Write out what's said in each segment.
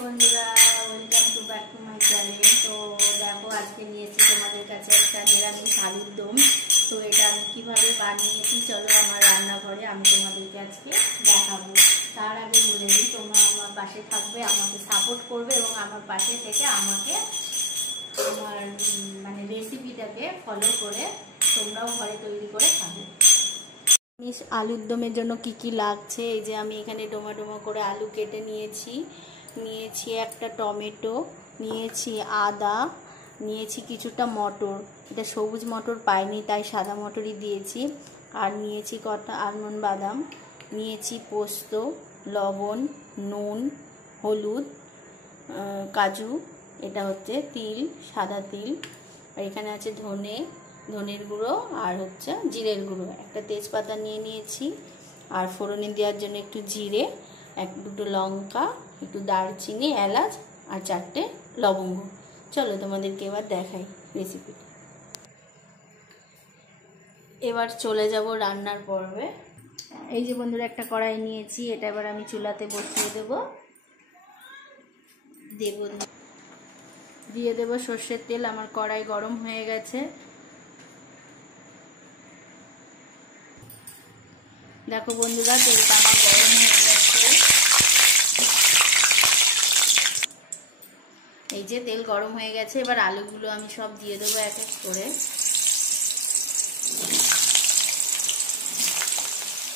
বন্ধুরা, welcome to back to my channel. তো দেখো, আজকে নিয়েছি তোমাদের কাছে একটা নিরামিষ আলুর দম। তো এটা আমি কীভাবে বানিয়েছি চলো আমার রান্নাঘরে আমি তোমাদেরকে আজকে দেখাবো। তার আগে বলে দিই, তোমরা আমার পাশে থাকবে, আমাকে সাপোর্ট করবে এবং আমার পাশে থেকে আমাকে আমার রেসিপিটাকে ফলো করে তোমরাও ঘরে তৈরি করে খাবে। আলুর দমের জন্য কি কি লাগছে, এই যে আমি এখানে ডোমা ডোমা করে আলু কেটে নিয়েছি একটা টমেটো, নিয়েছি আদা, নিয়েছি কিছুটা মটর, এটা সবুজ মটর পাইনি তাই সাদা মটরই দিয়েছি, আর নিয়েছি কটা আলমন্ড বাদাম, নিয়েছি পোস্ত, লবণ, নুন, হলুদ, কাজু, এটা হচ্ছে তিল, সাদা তিল, আর এখানে আছে ধনের গুঁড়ো আর হচ্ছে জিরের গুঁড়ো, একটা তেজপাতা নিয়েছি, আর ফোড়নে দেওয়ার জন্য একটু জিরে, দুটো লঙ্কা, একটু দারচিনি, এলাচ আর 4টে লবঙ্গ। চলো তোমাদেরকে এবার দেখাই রেসিপি। এবার চলে যাব রান্নার পর্বে। এই যে বন্ধুরা, একটা কড়াই নিয়েছি, এটা এবার আমি চুলাতে বসিয়ে দিয়ে দেব সর্ষের তেল। আমার কড়াই গরম হয়ে গেছে, দেখো বন্ধুরা তেলটা আমার গরম হয়ে গেছে। এই যে তেল গরম হয়ে গেছে, এবার আলুগুলো আমি সব দিয়ে দেবো এক এক করে।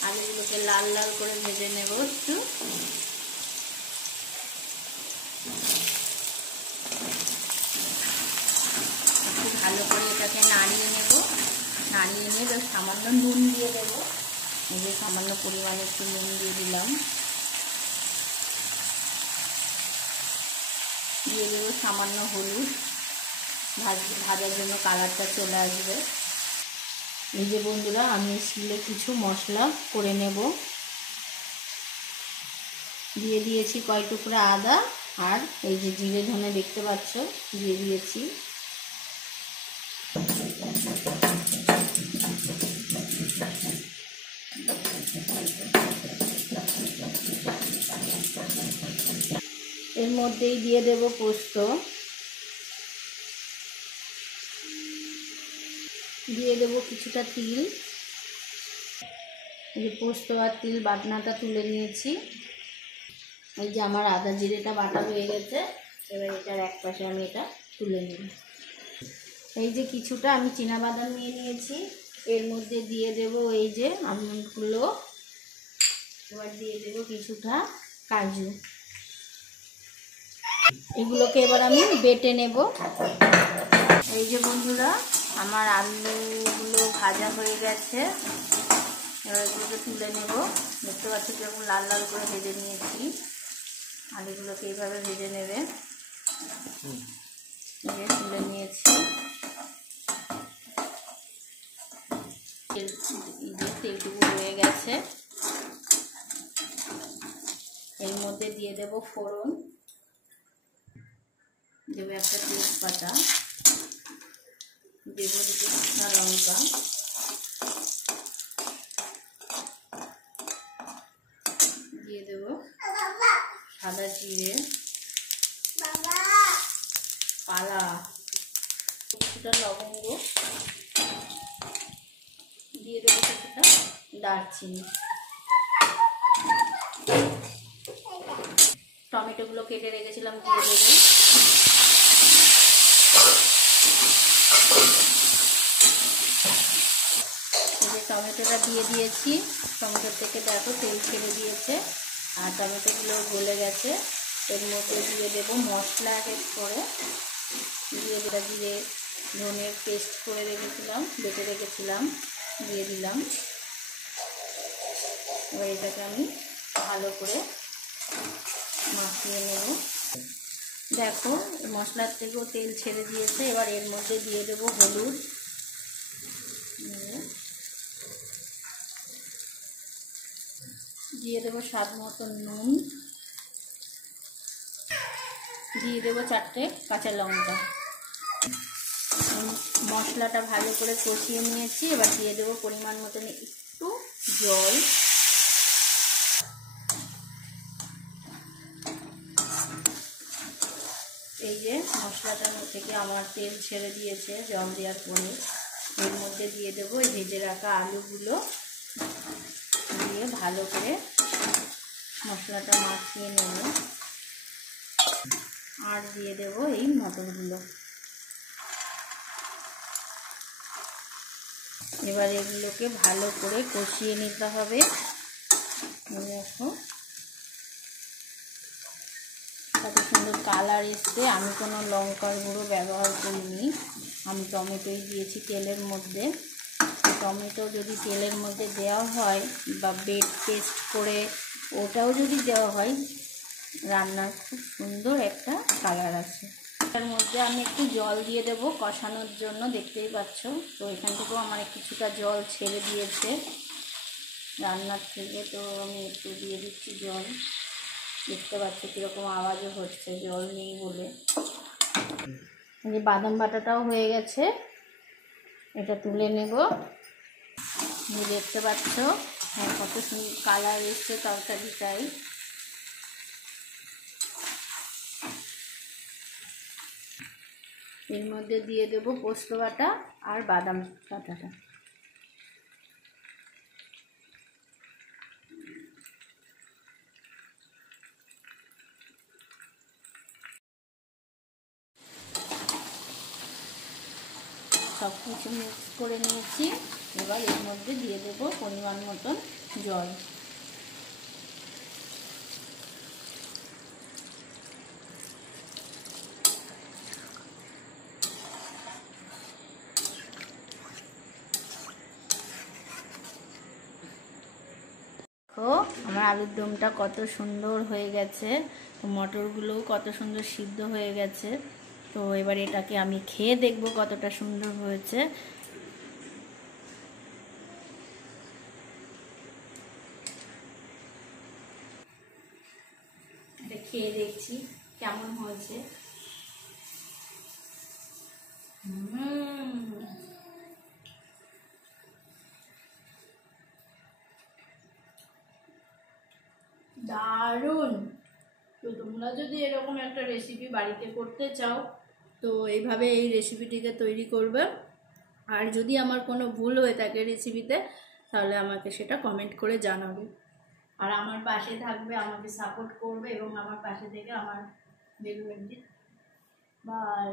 আলুগুলোকে লাল লাল করে ভেজে নেব একটু। ভালো করে এটাকে নাড়িয়ে নিয়ে সামান্য নুন দিয়ে দেবো। এই যে সামান্য পরিমাণে একটু নুন দিয়ে দিলাম, দিয়ে দেবো সামান্য হলুদ, ভাজার জন্য কালারটা চলে আসবে। এই যে বন্ধুরা, আমি শিলে কিছু মশলা করে নেব, দিয়ে দিয়েছি কয় টুকরা আদা, আর এই যে জিরে ধনে দেখতে পাচ্ছ দিয়ে দিয়েছি। এর মধ্যেই দিয়ে দেব পোস্ত, দিয়ে দেব কিছুটা তিল। এই যে পোস্ত আর তিল বাটনাটা তুলে নিয়েছি। এই যে আমার আদা জিরেটা বাটা হয়ে গেছে, এবার এটার এক পাশে আমি এটা তুলে নিই। এই যে কিছুটা আমি চীনাবাদাম নিয়েছি, এর মধ্যে দিয়ে দেব এই যে আমন্ডগুলো, এবার দিয়ে দেব কিছুটা কাজু। এগুলোকে এবার আমি বেটে নেব। এই যে বন্ধুরা, আমার আলুগুলো ভাজা হয়ে গেছে, এবার এগুলোকে তুলে নেব। দেখতে পাচ্ছি কিরকম লাল লাল করে ভেজে নিয়েছি। আলুগুলোকে এইভাবে ভেজে নেবে। তুলে নিয়েছি। তেলটুকু হয়ে গেছে, এর মধ্যে দিয়ে দেব ফোড়ন, দেবো একটা তেজপাতা, দেবো দুটো শুকনো লঙ্কা, দিয়ে দেব সাদা জিরে, পালা, কিছুটা লবঙ্গ, দিয়ে দেবো কিছুটা দারচিনি। টমেটোগুলো কেটে রেখেছিলাম দিয়ে দেবো। এই যে টমেটোটা দিয়ে দিয়েছি, টমেটোর থেকে দেখো তেল ছেড়ে দিয়েছে আর টমেটোগুলো গলে গেছে। এর মধ্যে দিয়ে দেবো মশলা এক করে, দিয়ে জিরে ধনের পেস্ট করে রেখেছিলাম, বেটে রেখেছিলাম, দিয়ে দিলাম। এবার এটাকে আমি ভালো করে মাখিয়ে নেব। দেখো মশলার থেকেও তেল ছেড়ে দিয়েছে, এবার এর মধ্যে দিয়ে দেবো হলুদ, দিয়ে দেবো স্বাদ মতো নুন, দিয়ে দেবো 4টে কাঁচা লঙ্কা। মশলাটা ভালো করে কষিয়ে নিয়েছি, এবার দিয়ে দেবো পরিমাণ মতন একটু জল। এই যে মশলাটার থেকে আমার তেল ছেড়ে দিয়েছে জল দেওয়ার পরে। এর মধ্যে দিয়ে দেবো এই ভেজে রাখা আলুগুলো, দিয়ে ভালো করে মশলাটা মাখিয়ে নেব। আর দিয়ে দেবো এই মটরগুলো। এবার এগুলোকে ভালো করে কষিয়ে নিতে হবে। দেখো কত সুন্দর কালার এসছে। আমি কোনো লঙ্কার গুঁড়ো ব্যবহার করিনি, আমি টমেটোই দিয়েছি তেলের মধ্যে। টমেটো যদি তেলের মধ্যে দেওয়া হয় বা বেড পেস্ট করে ওটাও যদি দেওয়া হয়, রান্নার খুব সুন্দর একটা কালার আসে। তার মধ্যে আমি একটু জল দিয়ে দেবো কষানোর জন্য, দেখতেই পাচ্ছ। তো এখান থেকেও আমার কিছুটা জল ছেড়ে দিয়েছে রান্নার থেকে, তো আমি একটু দিয়ে দিচ্ছি জল। দেখতে পাচ্ছ কীরকম আওয়াজও হচ্ছে জল নেই বলে। এই বাদাম বাটাটাও হয়ে গেছে, এটা তুলে নেব। দেখতে পাচ্ছ কত সুন্দর কালার এসছে তরকারিটাই। এর মধ্যে দিয়ে দেব পোস্ত বাটা আর বাদাম বাটাটা। সব কিছু মিক্স করে নিয়েছি। এবার এর মধ্যে দিয়ে দেব পরিমাণ মতন জল। আমার আলুর দমটা কত সুন্দর হয়ে গেছে, মটরগুলোও কত সুন্দর সিদ্ধ হয়ে গেছে। তো এবার এটাকে আমি খেয়ে দেখব কতটা সুন্দর হয়েছে। এটা খেয়ে দেখছি কেমন হয়েছে। দারুণ। তো তোমরা যদি এরকম একটা রেসিপি বাড়িতে করতে চাও তো এইভাবে এই রেসিপিটিকে তৈরি করবে। আর যদি আমার কোনো ভুল হয়ে থাকে রেসিপিতে, তাহলে আমাকে সেটা কমেন্ট করে জানাবে। আর আমার পাশে থাকবে, আমাকে সাপোর্ট করবে এবং আমার পাশে থেকে আমার বেল বাই।